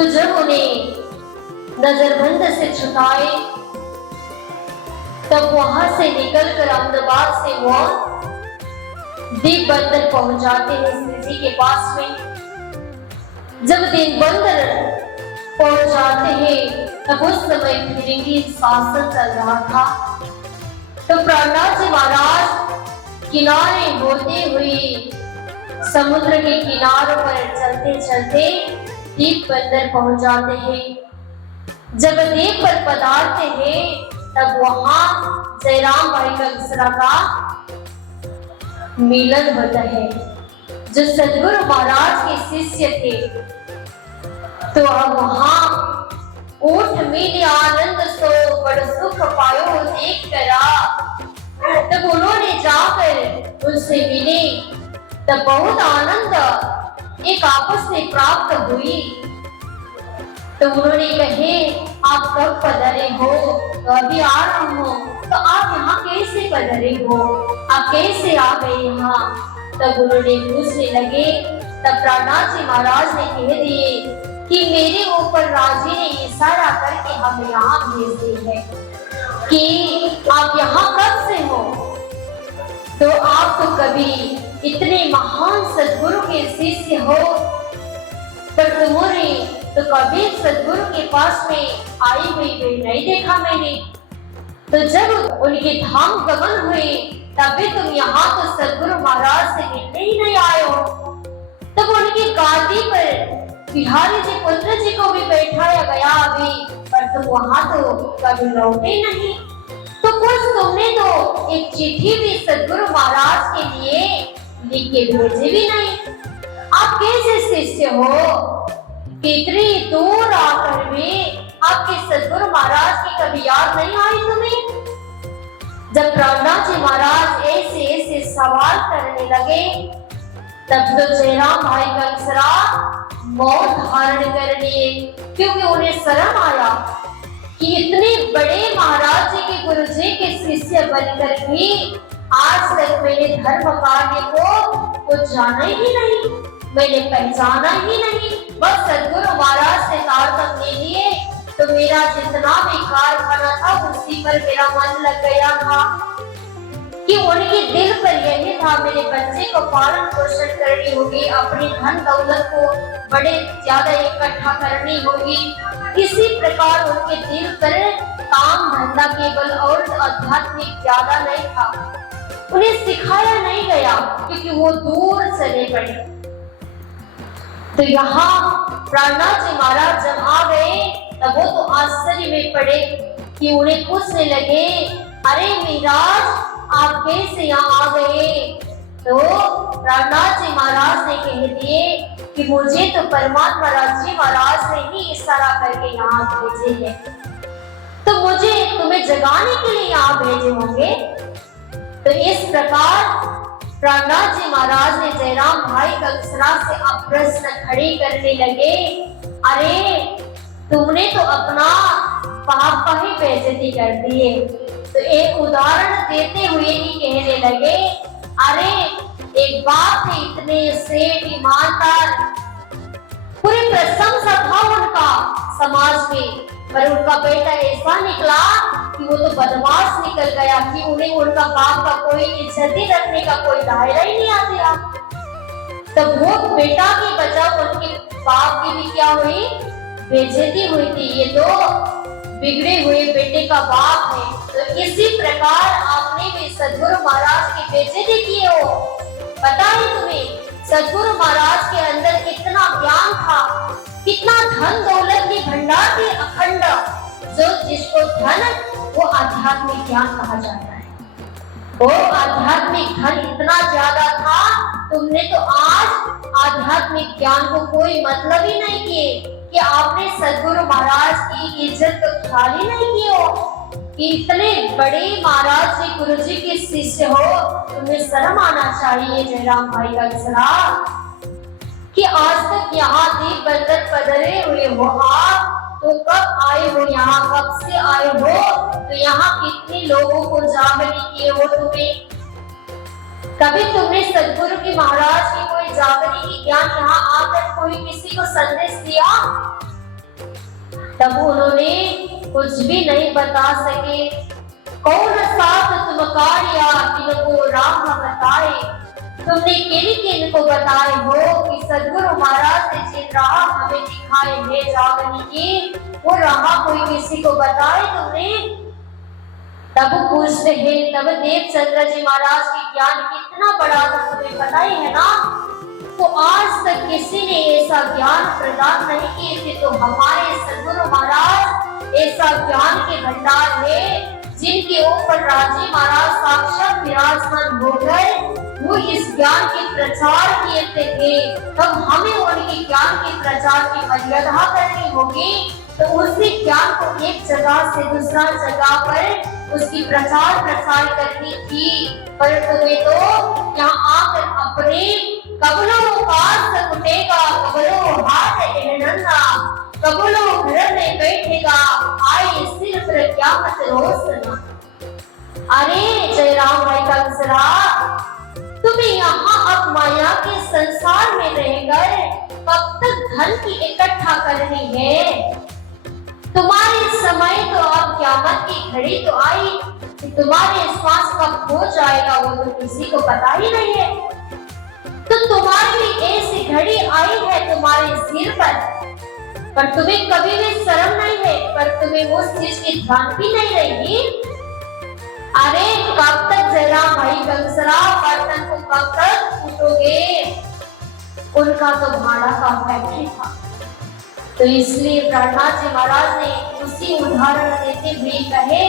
तो जब उन्हें नजरबंद से छुटाए तब वहां से निकलकर अहमदाबाद से वो दीप बंदर पहुंच जाते हैं श्री जी के पास में। जब दीप बंदर पहुंच जाते हैं तब उस समय फिरंगी शासन चल रहा था। तो प्रहलाद जी महाराज किनारे होते हुए समुद्र के किनारों पर चलते चलते दीप बंदर पहुंच जाते हैं। जब द्वीप पर पधारते हैं तब वहां जयराम भाई कंसरा का मिलन होता है, जो सदगुरु महाराज के शिष्य थे। तो अब वहां ऊठ मिले आनंद सो बड़ सुख पायो देख करा। तब उन्होंने जाकर उनसे मिले तब बहुत आनंद एक आपस में प्राप्त हुई। तो उन्होंने कहे आप कब पधारे हो? तो अभी आ रहा हूँ। तो आप यहाँ कैसे पधारे हो? आप कैसे आ गए यहाँ? तब उन्होंने पूछने लगे। तब प्रहलाद जी महाराज ने कह दिए कि मेरे ऊपर राजी ने इशारा करके हमें यहाँ भेज दी है कि आप यहाँ कब से हो। तो आप तो कभी इतने महान सदगुरु के शिष्य हो, पर तुम्हारे तो कभी सदगुरु के पास में आई हुई नहीं देखा मैंने। तो जब उनके धाम गमन हुए तभी तुम यहाँ तो सदगुरु महाराज से मिलने ही नहीं आए हो। तब उनकी गादी पर बिहारी जी पुत्र जी को भी बैठाया गया अभी, पर तुम वहां तो कभी लौटे नहीं। तो कुछ तुमने तो एक चिट्ठी भी सदगुरु महाराज के लिए लिख के भेजे भी नहीं। आप कैसे शिष्य हो? कितनी दूर आकर भी आपके सदगुरु महाराज की कभी याद नहीं आई तुम्हें? जब प्रहलाद जी महाराज ऐसे ऐसे सवाल करने लगे तब तो जयराम भाई कंसरा मौन धारण कर लिए, क्योंकि उन्हें शर्म आया कि इतने बड़े महाराज जी के गुरु जी के शिष्य बनकर भी आज तक मैंने धर्म कार्य को जाना ही नहीं, मैंने पहचाना ही नहीं। बस सदगुरु महाराज से तारतम ले लिए तो मेरा जितना भी कारखाना था उसी पर मेरा मन लग गया था कि उनके दिल पर यही था मेरे बच्चे को पालन पोषण करनी होगी, अपनी धन दौलत को बड़े ज्यादा इकट्ठा करनी होगी। इसी प्रकार उनके दिल पर काम धंधा केवल और आध्यात्मिक ज्यादा नहीं था, उन्हें सिखाया नहीं गया क्योंकि वो दूर चले पड़े। तो यहाँ प्रहलाद जी महाराज जब आ गए तब वो तो आश्चर्य में पड़े कि उन्हें पूछने लगे, अरे महाराज आप कैसे यहाँ आ गए? तो प्रहलाद जी महाराज ने कह दिए कि मुझे तो परमात्मा जी महाराज ने ही इशारा करके यहाँ भेजे हैं, तो मुझे तुम्हें जगाने के लिए यहाँ भेजे होंगे। तो इस प्रकार प्रहलाद जी महाराज ने जयराम भाई कंसरा से अब प्रश्न खड़े करने लगे, अरे तुमने तो अपना पाप का ही बेइज्जती कर दिए। तो एक उदाहरण देते हुए ही कहने लगे, अरे एक बाप थे इतने सेठ ईमानदार, पूरी प्रशंसा था उनका समाज में, पर उनका बेटा ऐसा निकला कि वो तो बदमाश निकल गया कि उन्हें उनका बाप का कोई इज्जत रखने का कोई दायरा ही नहीं आता। तब वो बेटा की बजाय उनके बाप की भी क्या हुई? बेइज्जती हुई थी। ये तो बिगड़े हुए बेटे का बाप है। तो इसी प्रकार आपने भी सदगुरु महाराज की बेइज्जती की हो। पता है तुम्हें सदगुरु महाराज के अंदर कितना ज्ञान था, कितना धन दौलत की भंडार थी अखंड, जो जिसको धन वो आध्यात्मिक ज्ञान कहा जाता है। वो आध्यात्मिक धन इतना ज्यादा था, तुमने तो आज आध्यात्मिक ज्ञान को कोई मतलब ही नहीं किए कि आपने सदगुरु महाराज की इज्जत तो ख्याल ही नहीं की हो कि इतने बड़े महाराज जी गुरु जी के शिष्य हो। तुम्हें शर्म आना चाहिए जयराम भाई कंसरा कि आज तक यहाँ दीप बंदर पधरे हुए हो आप, तो कब आए हो यहाँ, कब से आए हो? तो यहाँ कितने लोगों को जागरण किए हो तुम्हें? कभी तुमने सदगुरु की महाराज की कोई जागरण की ज्ञान यहाँ आकर कोई किसी को संदेश दिया? तब उन्होंने कुछ भी नहीं बता सके। कौन साथ तुम कार्या किनको राम बताए, तुमने किन को बताए हो कि सदगुरु महाराज ने जिन राह हमें दिखाए है जागने की, वो राह कोई किसी को बताए तुमने? तब पूछते हैं, तब देवचंद्र जी महाराज की ज्ञान कितना बड़ा था तुम्हें पता ही है ना। तो आज तक किसी ने ऐसा ज्ञान प्रदान नहीं किए थे, तो हमारे सदगुरु महाराज ऐसा ज्ञान के भंडार है जिनके ऊपर राजी महाराज साक्षात विराजमान होकर वो इस ज्ञान के प्रचार किए थे। तब हमें उनके ज्ञान के प्रचार की मर्यादा करनी होगी। तो उसी ज्ञान को एक जगह से दूसरा जगह पर उसकी प्रचार प्रसार करनी थी, पर तुम्हें तो यहाँ आकर अपने कबलों पास उठेगा, कबलों हाथ एहनन्ना, कबलों घर में बैठेगा, आए सिर्फ क़यामत रोज़। अरे जय राम भाई कंसरा, तुम्हें यहाँ अब माया के संसार में रहकर कब तक धन की इकट्ठा करनी है? तुम्हारे समय तो अब क़यामत की घड़ी तो आई, तुम्हारे श्वास कब हो जाएगा वो तो किसी को पता ही नहीं है। तो तुम्हारी ऐसी घड़ी आई है तुम्हारे सिर पर तुम्हें कभी भी शर्म नहीं है, पर तुम्हें उस चीज की ध्यान भी नहीं रहेगी। अरे कब तक जरा भाई कंसरा बर्तन को कब तक उठोगे? उनका तो भाड़ा का फैक्ट्री था। तो इसलिए प्रहलाद जी महाराज ने उसी उदाहरण देते हुए कहे,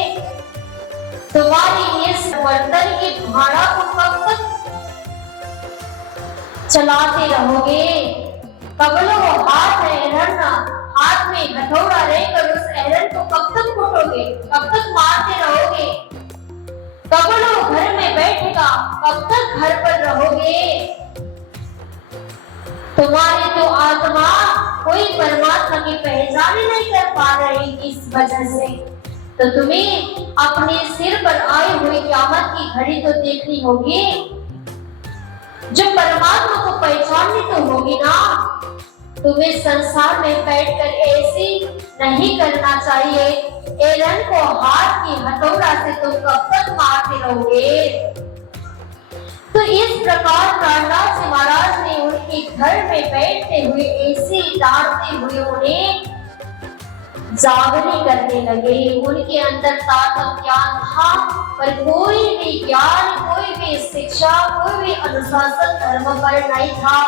तुम्हारी इस बर्तन के भाड़ा को कब तक चलाते रहोगे? कबलों हाथ है एहरना, हाथ में हथौड़ा लेकर उस एहरन को कब तक कूटोगे? कब तक मारते रहोगे? कबलों घर में बैठेगा, कब तक घर पर रहोगे? तुम्हारी तो आत्मा कोई परमात्मा की पहचान ही नहीं कर पा रही इस वजह से। तो तुम्हें अपने सिर पर आई हुई क़यामत की घड़ी तो देखनी होगी, जो परमात्मा को पहचाननी तो होगी ना। तुम्हें संसार में बैठकर ऐसी नहीं करना चाहिए। एलन को हाथ की हथौड़ा से तुम कब तक मारते रहोगे? तो इस प्रकार प्रहलाद जी महाराज ने उनके घर में बैठते हुए ऐसे डांटते हुए उन्हें जागने करने लगे। उनके अंदर ताकत ज्ञान था, पर कोई भी ज्ञान, कोई भी शिक्षा, कोई भी अनुशासन धर्म पर नहीं था।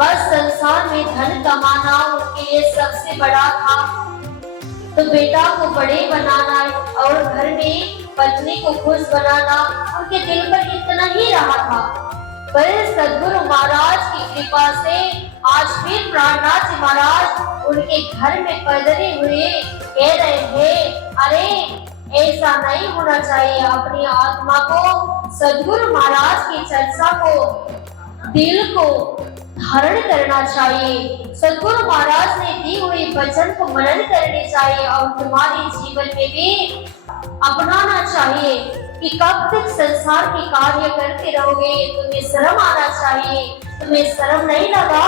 बस संसार में धन कमाना उनके लिए सबसे बड़ा था। तो बेटा को बड़े बनाना और घर में पत्नी को खुश बनाना उनके दिल पर इतना ही रहा था। पर सदगुरु महाराज की कृपा से आज फिर प्रहलाद जी महाराज उनके घर में पधरे हुए कह रहे हैं, अरे ऐसा नहीं होना चाहिए। अपनी आत्मा को सदगुरु महाराज की चर्चा को, दिल को धारण करना चाहिए। सदगुरु महाराज ने दी हुई वचन को मनन करनी चाहिए और तुम्हारे जीवन में भी अपनाना चाहिए कि कब तक संसार के कार्य करते रहोगे। तुम्हें शर्म आना चाहिए। तुम्हें शर्म नहीं लगा?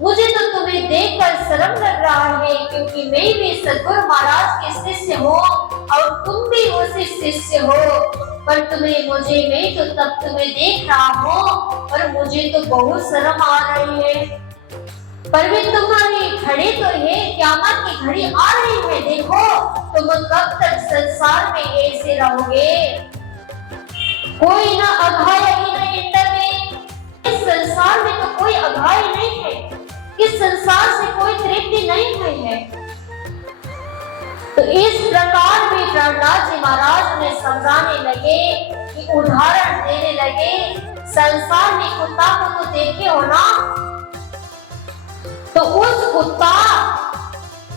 मुझे तो तुम्हें देखकर शर्म लग रहा है, क्योंकि मैं भी सदगुरु महाराज के शिष्य हूँ और तुम भी उसी शिष्य हो। पर मैं तो तब तुम्हें देख रहा हूँ और मुझे तो बहुत शर्म आ रही है। पर भी तुम्हारी घड़ी तो है, क़यामत की घड़ी आ रही है। देखो तुम कब तक संसार में ऐसे रहोगे? कोई ना अघाय ही नहीं इंटर में। इस संसार में तो कोई अघाय नहीं है, इस संसार से कोई तृप्ति नहीं हुई है। तो इस प्रकार में प्रहलाद जी महाराज ने समझाने लगे कि उदाहरण देने लगे। संसार में कुत्ता को तो देखे हो ना, तो उस कुत्ता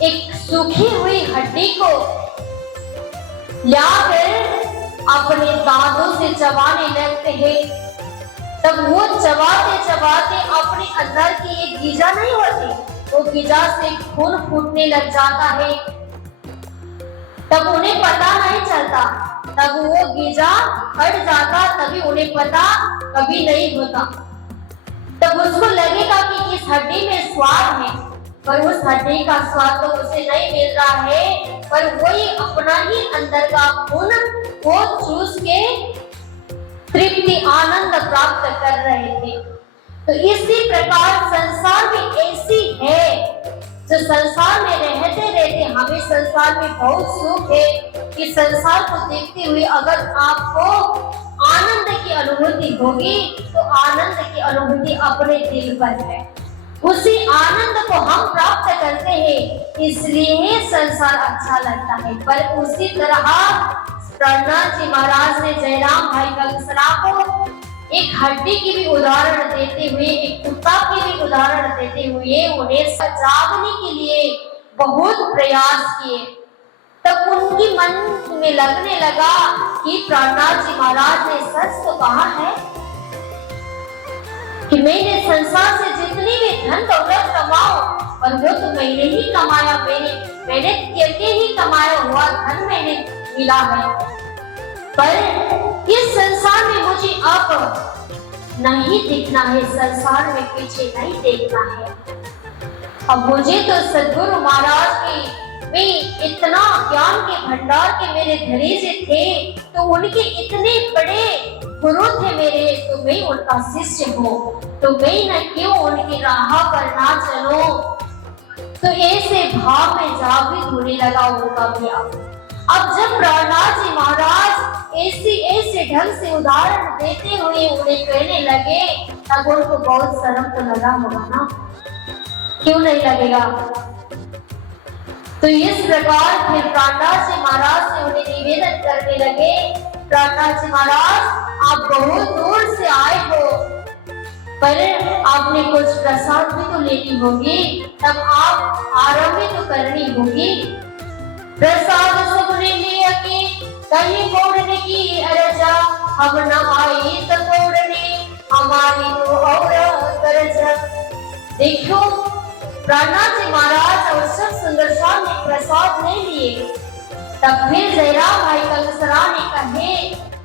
एक सूखी हुई हड्डी को लाकर अपने दांतों से चबाने लगते हैं। तब वो चबाते चबाते अपने अंदर की एक गीजा नहीं होती, वो गीजा से खून फूटने लग जाता है। तब उन्हें पता नहीं चलता, तब वो गीजा हट जाता, तभी उन्हें पता कभी नहीं होता। तब उसको लगेगा कि इस हड्डी में स्वाद है, पर उस हड्डी का स्वाद तो उसे नहीं मिल रहा है, पर वही अपना ही अंदर का खून वो चूस के तृप्ति आनंद प्राप्त कर रहे थे। तो इसी प्रकार संसार भी ऐसी है, जो संसार में रहते रहते हमें संसार में बहुत सुख है कि संसार को देखते हुए अगर आपको आनंद की अनुभूति होगी तो आनंद की अनुभूति अपने दिल पर है, उसी आनंद को हम प्राप्त करते हैं, इसलिए संसार अच्छा लगता है। पर उसी तरह प्रहलाद जी महाराज ने जयराम भाई कंसरा को एक हड्डी की भी उदाहरण देते हुए, एक कुत्ता की भी उदाहरण देते हुए उन्हें सजाने के लिए बहुत प्रयास किए। तब उनकी मन में लगने लगा कि प्रहलाद जी महाराज ने सच तो कहा है कि मैंने संसार से जितनी भी धन दौलत कमाओ, और वो तो मैंने ही कमाया, मैंने करके ही कमाया हुआ धन मैंने मिला है, पर इस संसार में मुझे अब नहीं दिखना है, संसार में पीछे नहीं देखना है। अब मुझे तो सद्गुरु महाराज की में इतना ज्ञान के भंडार के मेरे धरीजे थे, तो उनके इतने बड़े गुरु थे मेरे, तो मैं उनका शिष्य हूँ, तो मैं न क्यों उनकी राह पर ना चलो। तो ऐसे भाव में जागृत होने लगा उनका भी। अब जब प्रहलाद जी महाराज ऐसे ढंग से उदाहरण देते हुए उन्हें कहने लगे, तब उनको बहुत शर्म तो लगा होगा ना, क्यों नहीं लगेगा। तो इस प्रकार फिर प्रहलाद जी महाराज से उन्हें निवेदन करने लगे, प्रहलाद जी महाराज आप बहुत दूर से आए हो, पर आपने कुछ प्रसाद भी तो लेनी होगी, तब आप आराम भी तो करनी होगी। प्रसाद सबने लिया कि कहीं मोड़ने की अरजा, हम न आई तो मोड़ने हमारी तो और करजा। देखो प्रहलाद जी महाराज और सब सुंदर शाह ने प्रसाद ले लिए। तब फिर जयराम भाई कंसरा ने कहे,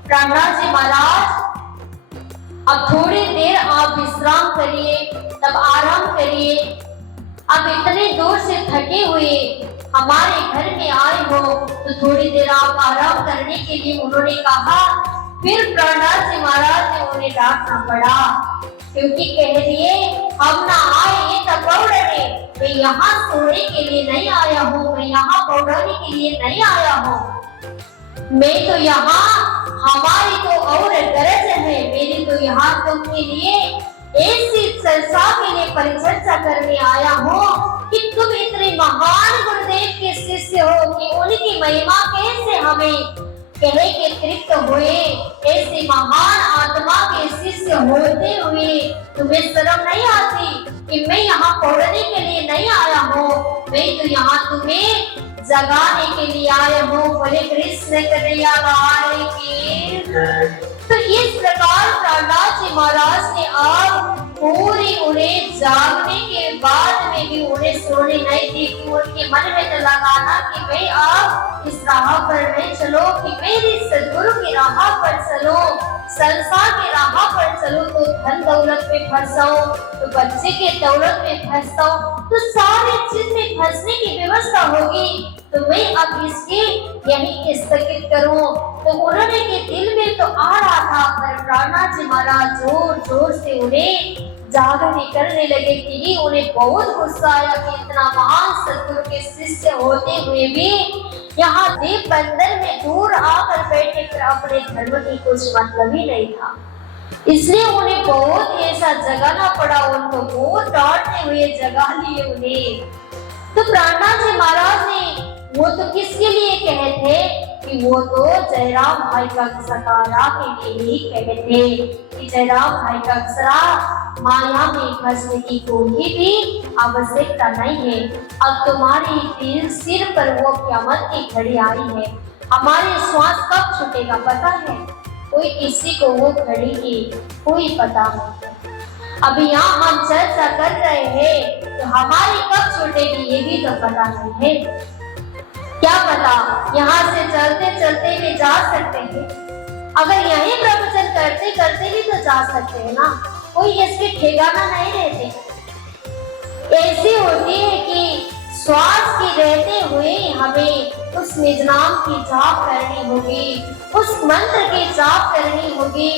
प्रहलाद जी महाराज अब थोड़ी देर आप विश्राम करिए, तब आराम करिए। अब इतने दूर से थके हुए हमारे घर में आए हो, तो थोड़ी देर आप आराम करने के लिए उन्होंने कहा। फिर प्रहलाद जी महाराज ने उन्हें डांटना पड़ा, क्योंकि कह दिए हम ना आए तब पौड़ने, मैं यहाँ सोने के लिए नहीं आया हूँ, मैं यहाँ पौड़ने के लिए नहीं आया हूँ, मैं तो यहाँ हमारी तो और गरज है, मेरी तो यहाँ तुमके लिए ऐसी संसार के लिए परिचर्चा करने आया हूँ कि तुम इतने महान गुरुदेव के शिष्य हो कि उनकी महिमा कैसे हमें कहे के तृप्त हुए। ऐसे महान आत्मा के शिष्य होते हुए तुम्हें शर्म नहीं आती कि मैं यहाँ पढ़ने के लिए नहीं आया हूँ, मैं तो यहाँ तुम्हें जगाने के लिए आया हूँ। बोले कृष्ण कन्हैया लाल की। तो इस प्रकार प्रहलाद जी महाराज ने अब पूरी उन्हें जागने के बाद में भी उन्हें सोने नहीं दी, कि उनके मन में तो लगाना कि मैं अब इस राह पर नहीं चलो, कि मेरी सद्गुरु की राह पर चलो, संसार की राह पर चलो, तो धन दौलत में फंसाओ, तो बच्चे के दौलत में फंसाओ, तो सारी चीज में फंसने की व्यवस्था होगी, तो मैं अब इसकी यही स्थगित करूं। तो उन्होंने के दिल में तो आ रहा था, पर प्रहलाद जी महाराज जोर जोर से उन्हें जागरण करने लगे कि उन्हें बहुत गुस्सा आया कि इतना महान सद्गुरु के शिष्य होते हुए भी यहाँ दीप बंदर में दूर आकर बैठे, फिर अपने धर्म की कुछ मतलब ही नहीं था। इसलिए उन्हें बहुत ऐसा जगाना पड़ा, उनको बहुत डांटते हुए जगा लिए उन्हें। तो प्रहलाद जी महाराज ने वो तो किसके लिए कहे थे कि वो तो जयराम भाई कंसरा के लिए ही कहे थे कि जयराम भाई कंसरा माया में फंसने की कोई भी आवश्यकता नहीं है। अब तुम्हारी सिर पर वो क़यामत की घड़ी आई है, हमारे श्वास कब छूटेगा पता है? कोई किसी को वो घड़ी की कोई पता नहीं। अभी यहाँ हम चर्चा कर रहे हैं, तो हमारी कब छूटेगी ये भी तो पता नहीं है। क्या पता यहाँ से चलते चलते भी जा सकते हैं, अगर यही प्रवचन करते करते भी तो जा सकते हैं ना, कोई इसके ठिकाना नहीं रहते। ऐसी होती है कि श्वास की रहते हुए हमें उस निज नाम की जाप करनी होगी, उस मंत्र की जाप करनी होगी,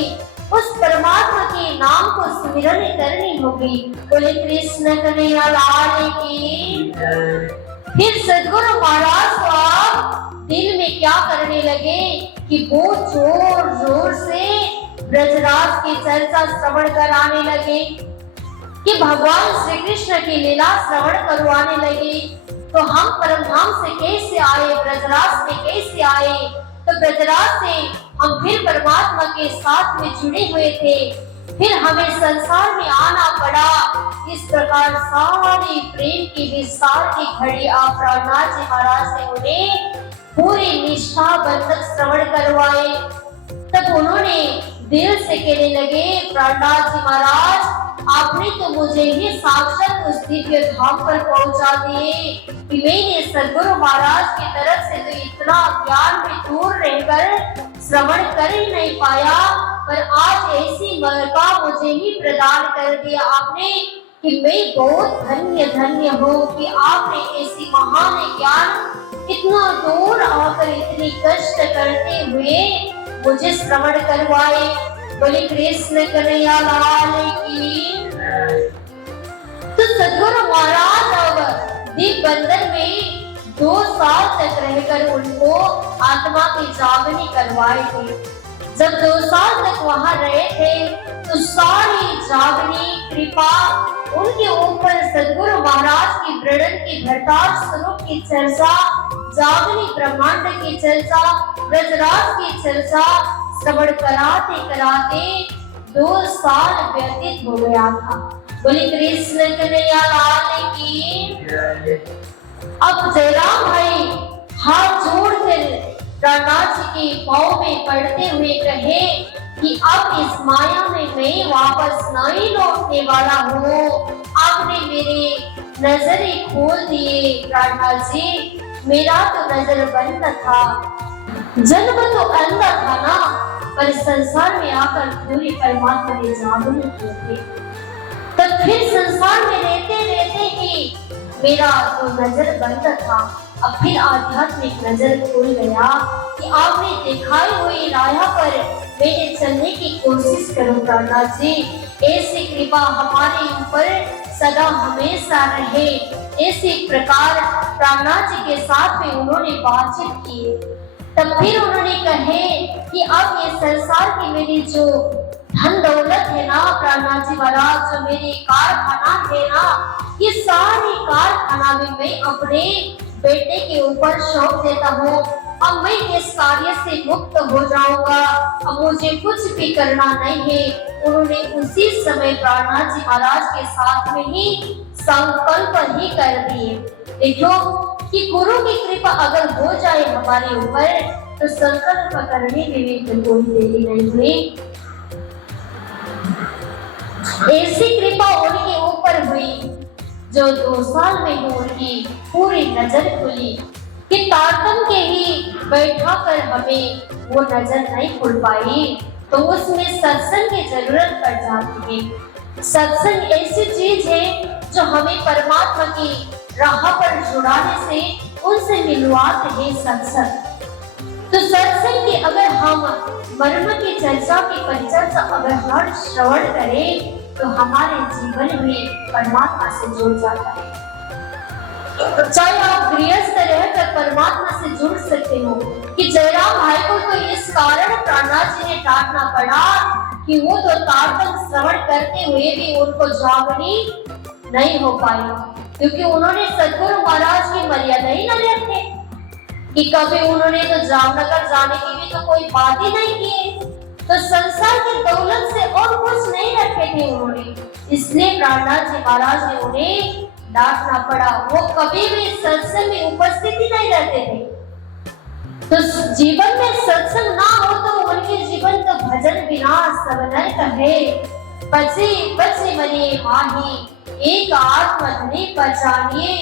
उस परमात्मा के नाम को स्मरण करनी होगी। बोले कृष्ण कन्हैया लाल की। फिर सदगुरु महाराज को आप दिल में क्या करने लगे कि वो जोर जोर से ब्रजराज की चर्चा श्रवण कराने लगे, कि भगवान श्री कृष्ण की लीला श्रवण करवाने लगे। तो हम परमधाम से कैसे आए, ब्रजराज में कैसे आए, तो ब्रजराज से हम फिर परमात्मा के साथ में जुड़े हुए थे, फिर हमें संसार में आना पड़ा। इस प्रकार सारी प्रेम की विस्तार की घड़ी आप प्राणनाथ जी महाराज ने उन्हें पूरी निष्ठा बंधक श्रवण करवाए। तब उन्होंने दिल से कहने लगे, प्राणनाथ जी महाराज आपने तो मुझे ही साक्षात उस दिव्य धाम पर पहुंचा दिए कि मैंने सदगुरु महाराज की तरफ से तो इतना ज्ञान में दूर रहकर श्रवण कर ही नहीं पाया, पर आज ऐसी मौका मुझे ही प्रदान कर दिया आपने कि मैं बहुत धन्य धन्य हूँ कि आपने ऐसी महान ज्ञान इतना दूर आकर इतनी कष्ट करते हुए मुझे श्रवण करवाए। बोले कृष्ण कन्हैया लाल की। तो सदगुरु महाराज अब दीप बंधन में 2 साल तक रहकर उनको आत्मा की जागनी करवाई थी। जब 2 साल तक वहां रहे थे तो सारी जागनी कृपा उनके ऊपर सदगुरु महाराज की वृणन की भरतार स्वरूप की चर्चा, जागनी ब्रह्मांड की चर्चा, ब्रजराज की चर्चा श्रवण कराते कराते 2 साल व्यतीत हो गया था। बोले कृष्ण कन्हैया लाल की। अब जयराम भाई हाथ जोड़कर प्राणनाथ जी के पांव में पड़ते हुए कहे कि अब इस माया में मैं वापस नहीं लौटने वाला हूँ। आपने मेरे नजरे खोल दिए प्राणनाथ जी, मेरा तो नजर बंद था, जन्म तो अंधा था ना, पर संसार में आकर पूरी परमात्मा ने जागरण किए थे। तब फिर संसार में रहते रहते ही मेरा तो नजर बंद था, अब फिर आध्यात्मिक नजर खुल गया कि आपने दिखाई हुई राह पर मैंने चलने की कोशिश करूं प्राणनाथ जी। ऐसी कृपा हमारे ऊपर सदा हमेशा रहे। ऐसी प्रकार प्राणनाथ जी के साथ में उन्होंने बातचीत की। तब फिर उन्होंने कहे कि अब ये संसार की मेरी जो धन दौलत है ना प्राणनाथ जी महाराज, जो मेरी कारखाना है ना, ये सारी कारखाना भी मैं अपने बेटे के ऊपर सौंप देता हूँ। अब मैं इस कार्य से मुक्त हो जाऊंगा, अब मुझे कुछ भी करना नहीं है। उन्होंने उसी समय प्राणनाथ जी महाराज के साथ में ही संकल्प ही कर दिए। देखो कि गुरु की कृपा अगर हो जाए हमारे ऊपर तो संकल्प करने में भी कोई देरी नहीं हुई। ऐसी कृपा उनके ऊपर हुई जो 2 साल में ही उनकी पूरी नजर खुली कि तारतम के ही बैठा कर हमें वो नजर नहीं खुल पाई, तो उसमें सत्संग की जरूरत पड़ जाती है। सत्संग ऐसी चीज है जो हमें परमात्मा की राह पर जुड़ाने से उनसे मिलवाते हैं सत्संग। तो सत्संग की अगर हम मर्म की चर्चा की परिचर्चा अगर हर श्रवण करें तो हमारे जीवन में परमात्मा से जुड़ जाता है। चाहे आप गृहस्थ रहकर परमात्मा से जुड़ सकते हो कि जयराम भाई को तो इस कारण प्राणनाथ जी ने डांटना पड़ा कि वो तो तारतम श्रवण करते हुए भी उनको जागनी नहीं हो पाई, क्योंकि उन्होंने सदगुरु महाराज की मर्यादा ही न रखे कि कभी उन्होंने तो जामनगर जाने की भी तो कोई बात ही नहीं की, तो संसार की दौलत से और कुछ नहीं रखे थे उन्होंने। इसलिए प्राणनाथ जी महाराज ने उन्हें डांटना पड़ा। वो कभी भी सत्संग में उपस्थित ही नहीं रहते थे। तो जीवन में सत्संग ना हो तो उनके जीवन का भजन बिना सब नरक है। बचे बचे मने माही एक आत्मधनी पहचानिए,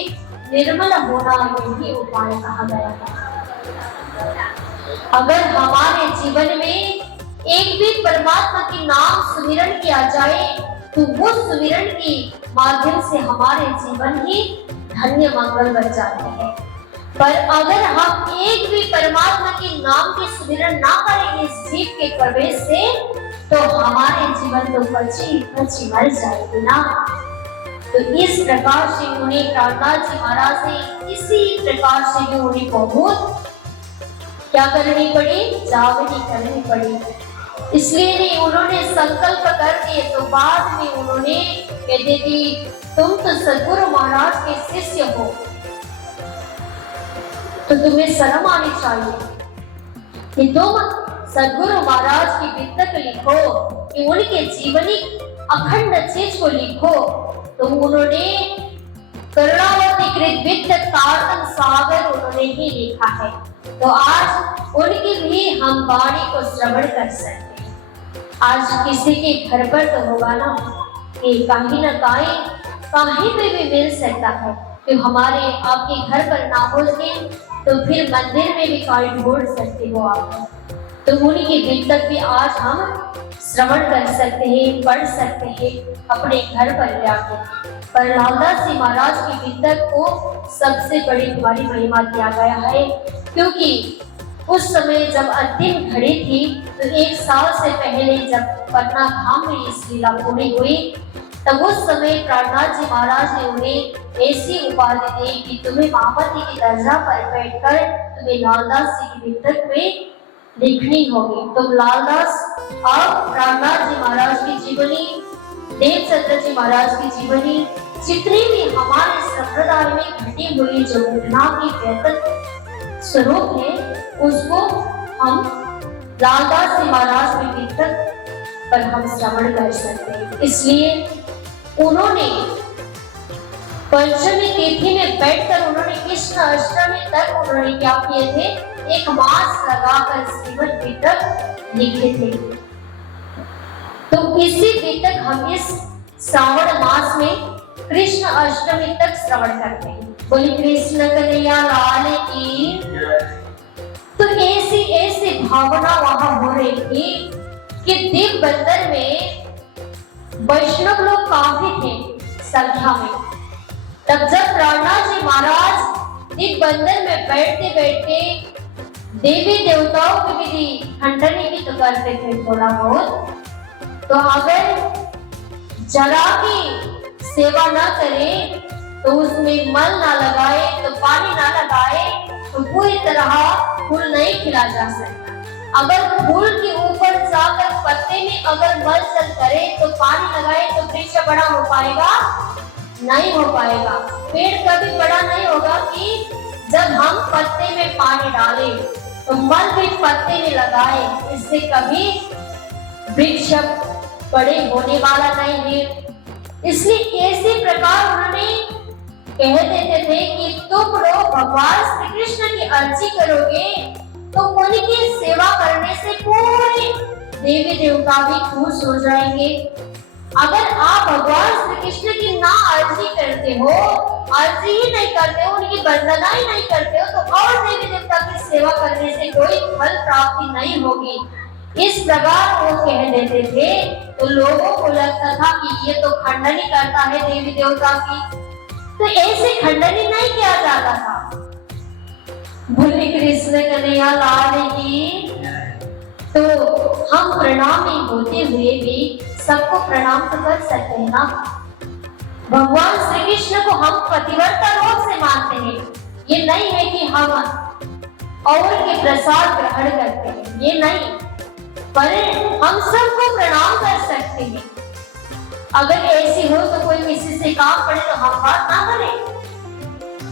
निर्मल होना यही उपाय कहा गया है। अगर हमारे जीवन में एक भी परमात्मा की नाम सुमिरन किया जाए तो वो सुमिरन की माध्यम से हमारे जीवन ही धन्य मंगल बन जाते हैं। पर अगर हम एक भी परमात्मा के नाम के सुमिरन ना करेंगे इस जीव के प्रवेश से, तो हमारे जीवन तो बची बची मर जाएगी ना। तो इस प्रकार से उन्हें प्रहलाद जी महाराज ने इसी प्रकार से भी उन्हें बहुत क्या करनी पड़ी, जागनी करनी पड़ी। इसलिए नहीं उन्होंने संकल्प कर दिए, तो बाद में उन्होंने कहते कि तुम तो सदगुरु महाराज के शिष्य हो, तो तुम्हें शर्म आनी चाहिए कि तुम सदगुरु महाराज की वितक लिखो, कि उनके जीवनी अखंड चीज को लिखो। तो उन्होंने करुणावती कृत वित्त तारतम सागर उन्होंने ही लिखा है। तो आज उनकी भी हम वाणी को श्रवण कर सकते हैं। आज किसी के घर पर तो होगा ना कि कहीं न कहीं पे भी मिल सकता है, कि हमारे आपके घर पर ना हो तो फिर मंदिर में भी कहीं ढूंढ सकते हो आप। तो उनकी वित्तक भी आज हम श्रवण कर सकते हैं, पढ़ सकते हैं अपने घर पर जाके। पर लालदास जी महाराज की वित्तक को सबसे बड़ी हमारी महिमा दिया गया है, क्योंकि उस समय जब अंतिम घड़ी थी, तो 1 साल से पहले जब पटना धाम में इस लीला पूरी हुई, तब उस समय प्रहलाद जी महाराज ने उन्हें ऐसी उपाधि दी कि तुम्हें महामती की दर्जा पर बैठकर तुम्हें लालदास जी की वित्तक में लिखनी होगी। तो लालदास और प्रहलाद जी महाराज की जीवनी, देवचंद्र जी महाराज की जीवनी, जितनी भी हमारे संप्रदाय में घटी हुई जो घटना की व्यतीत स्वरूप है, उसको हम लालदास जी महाराज की वित्तक पर हम श्रवण कर सकते हैं। इसलिए उन्होंने पंचमी तिथि में बैठकर उन्होंने कृष्ण अष्टमी तक उन्होंने क्या किए थे, 1 मास लगाकर श्रीमद् वित्तक लिखे थे। तो इसी वित्तक हम इस श्रावण मास में कृष्ण अष्टमी तक श्रवण करते हैं। बोली कृष्ण कन्हैया लाल की। तो ऐसी ऐसी भावना वहां हो रही थी कि दिव्य बंदर में वैष्णव लोग काफी थे संख्या में। तब जब प्रहलाद जी महाराज दिव्य बंदर में बैठते बैठते देवी देवताओं की विधि खंडनी भी तो करते थे थोड़ा बहुत। तो अगर जरा की सेवा न करे, तो उसमें मल ना लगाए, तो पानी ना लगाए, तो पूरी तरह फूल नहीं खिला जा सकता। अगर फूल के ऊपर जाकर पत्ते में अगर मल चल करे, तो पानी लगाए, तो वृक्ष बड़ा हो पाएगा? नहीं हो पाएगा। पेड़ कभी बड़ा नहीं होगा कि जब हम पत्ते में पानी डालें, तो मल भी पत्ते में लगाए, इससे कभी वृक्ष बड़े होने वाला नहीं है। इसलिए ऐसे प्रकार उन्होंने कह देते थे कि तुम लोग भगवान श्री कृष्ण की अर्जी करोगे, तो उनकी सेवा करने से पूरे देवी देवता भी खुश हो जाएंगे। अगर आप भगवान श्री कृष्ण की ना अर्जी करते हो, अर्जी ही नहीं करते हो, उनकी वंदना ही नहीं करते हो, तो और देवी देवता की सेवा करने से कोई फल प्राप्ति नहीं होगी। इस प्रकार वो कह देते थे। तो लोगों को लगता था कि ये तो खंडनी करता है देवी देवता की। तो ऐसे खंडनी नहीं किया जाता था। बोले कृष्ण कन्हैया लाल की। तो हम प्रणामी होते हुए भी सबको प्रणाम तो कर सकते हैं ना। भगवान श्री कृष्ण को हम पतिव्रता रूप से मानते हैं। ये नहीं है कि हम और के प्रसाद ग्रहण करते हैं, ये नहीं, पर हम सबको प्रणाम कर सकते हैं। अगर ऐसी हो तो कोई किसी से काम पड़े तो हम बात ना करें।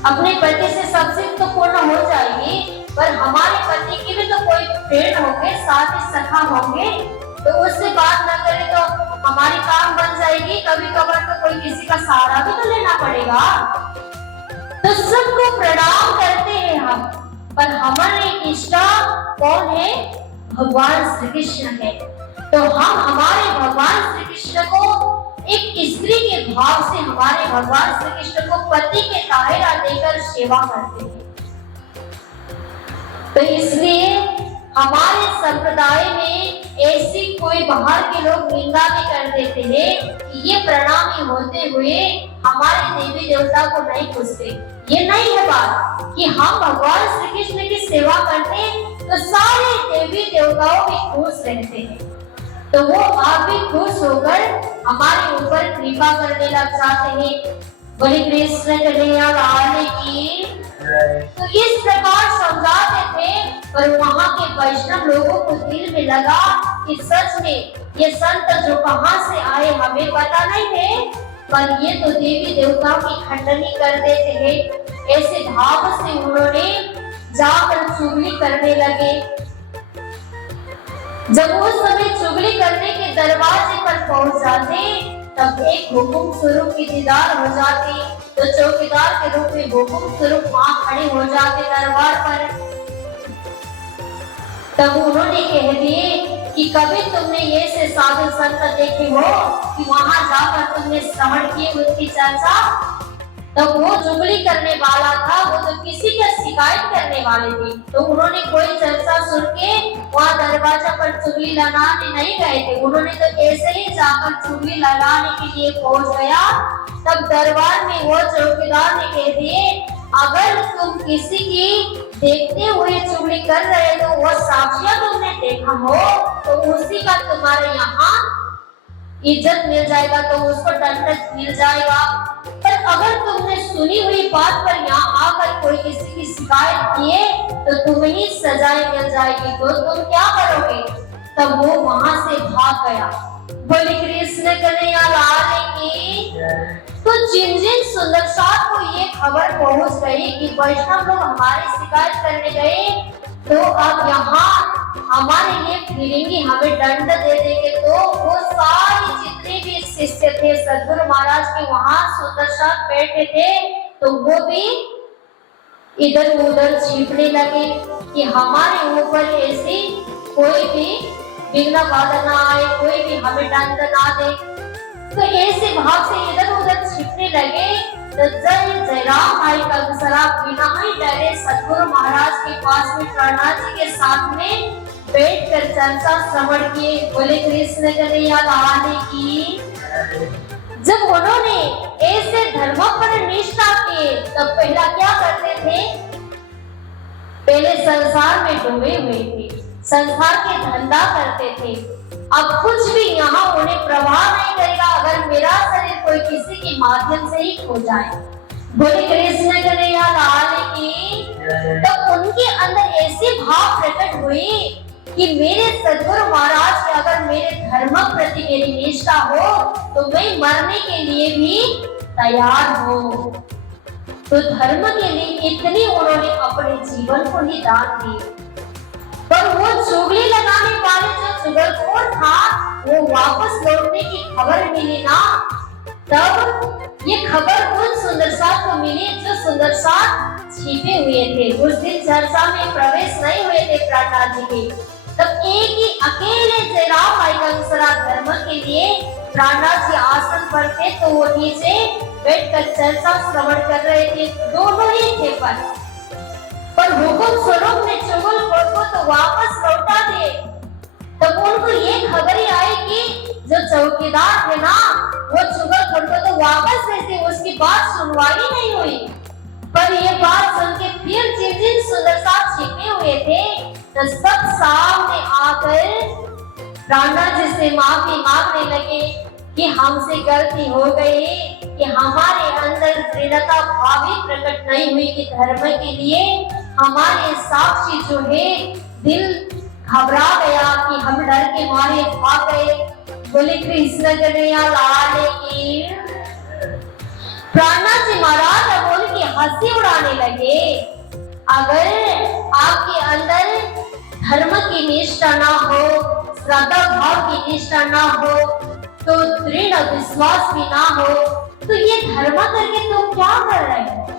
अपने पति से सबसे तो पूर्ण हो जाएगी, पर हमारे पति की भी तो कोई फ्रेंड होंगे, साथ ही सखा होंगे, तो उससे बात ना करें तो हमारी काम बन जाएगी। कभी कभार तो कोई किसी का सहारा भी तो लेना पड़ेगा। तो सबको प्रणाम करते हैं हम, पर हमारे इष्टा कौन है? भगवान श्री कृष्ण है। तो हम हमारे भगवान श्री कृष्ण को एक स्त्री के भाव से हमारे भगवान श्री कृष्ण को पति के दायरा देकर सेवा करते हैं। तो इसलिए हमारे संप्रदाय में ऐसी कोई बाहर के लोग निंदा भी कर देते हैं कि ये प्रणामी होते हुए हमारे देवी देवता को नहीं पूजते। ये नहीं है बात कि हम भगवान श्री कृष्ण की सेवा करते तो सारे देवी देवताओं भी खुश रहते हैं, तो वो आप भी खुश होकर हमारे ऊपर कृपा करने लग जाते हैं। बोले कृष्ण कन्हैया लाल की। तो इस प्रकार समझाते थे, पर वहाँ के वैष्णव लोगों को दिल में लगा कि सच में ये संत जो कहाँ से आए हमें पता नहीं है, पर ये तो देवी देवताओं की खंडनी कर देते हैं। ऐसे भाव से उन्होंने जाकर चुगली करने लगे। जब उस समय चुगली करने के दरवाजे पर पहुंच जाते, तब एक हुकुम स्वरूप की दीदार हो जाती, तो चौकीदार के रूप में हुकुम स्वरूप वहां खड़े हो जाते दरबार पर। तब उन्होंने कह दिए कि कभी तुमने ये से साधु संत देखे हो कि वहां जाकर तुमने श्रवण किए उनकी चर्चा? तब वो चुगली करने वाला था, वो तो किसी का शिकायत करने वाले थे, तो उन्होंने कोई चर्चा सुन के वहाँ दरवाजा पर चुगली लगाने नहीं गए थे। उन्होंने तो ऐसे ही जाकर चुगली लगाने के लिए पहुंच गया। तब दरबार में वो चौकीदार ने कह दिए, अगर तुम किसी की देखते हुए चुगली कर रहे हो, वो साक्षियां तुमने देखा हो, तो उसी का तुम्हारे यहाँ इज्जत मिल जाएगा, तो उसको दंड मिल जाएगा। पर अगर तुमने सुनी हुई बात पर यहाँ आकर कोई किसी की शिकायत किए, तो तुम्हें ही सजाएं मिल जाएगी, तो तुम क्या करोगे? तब वो वहां से भाग गया। बोले कृष्ण कन्हैया लाल की। तो जिन सुंदर साथ को ये खबर पहुंच गई कि वैष्णव लोग हमारी शिकायत करने गए, तो अब यहाँ हमारे लिए फिरेंगे, हमें दंड दे देंगे, तो वो सारे जितने भी शिष्य थे सदगुरु महाराज के वहां सुंदर साथ बैठे थे, तो वो भी इधर उधर छिपने लगे कि हमारे ऊपर ऐसी कोई भी विघ्न बाधा ना आए, कोई भी हमें दंड ना दे। तो ऐसे भाव से इधर उधर छिपने लगे। तो जय राम भाई का दूसरा बिना ही डरे सदगुरु महाराज के पास में प्रहलाद जी के साथ में बैठकर चर्चा श्रवण किए। बोले कृष्ण कन्हैया लाल की। जब उन्होंने ऐसे धर्म पर निष्ठा की, तब पहला क्या करते थे? पहले संसार में डूबे हुए थे, संसार के धंधा करते थे। अब कुछ भी यहाँ उन्हें प्रभाव नहीं करेगा अगर मेरा शरीर कोई किसी के माध्यम से ही खो जाए। बोले कृष्ण कन्हैया लाल की। तो उनके अंदर ऐसी भाव प्रकट हुई कि मेरे सदगुरु महाराज के अगर मेरे धर्म प्रति मेरी निष्ठा हो, तो मैं मरने के लिए भी तैयार हूँ। तो धर्म के लिए इतनी उन्होंने अपने जीवन को ही दान दिए। पर वो चुगली लगाने वाले जो चुगलखोर था, वो वापस लौटने की खबर मिली ना, तब ये खबर उन सुंदर साथ को मिली जो सुंदर साथ छिपे हुए थे। उस दिन चर्चा में प्रवेश नहीं हुए थे प्रहलाद जी के। तब एक ही अकेले जयराम भाई का दूसरा धर्म के लिए प्रहलाद जी आसन पर थे, तो वो नीचे बैठकर चर्चा श्रवण कर रहे थे। दोनों ही थे, पर हुकुम स्वरूप ने चुगलखोर को तो वापस लौटा दे। तब उनको ये खबर ही आई कि जो चौकीदार थे ना, वो चुगलखोर को तो वापस भेजे, उसकी बात सुनवाई नहीं हुई। पर ये बात सुन के फिर जिन सुंदर साथ छिपे हुए थे, तो सब सामने आकर प्रहलाद जी से माफी मांगने लगे कि हमसे गलती हो गई, कि हमारे अंदर दृढ़ता भाव ही प्रकट नहीं हुई कि धर्म के लिए हमारे साक्षी जो है दिल घबरा गया कि हम डर के मारे भाग गए। बोले कृष्ण कन्हैया लाल की। प्रहलाद जी महाराज बोल के हंसी उड़ाने लगे। अगर आपके अंदर धर्म की निष्ठा ना हो, श्रद्धा भाव की निष्ठा ना हो, तो दृढ़ विश्वास भी ना हो, तो ये धर्म करके तुम क्या कर रहे हो?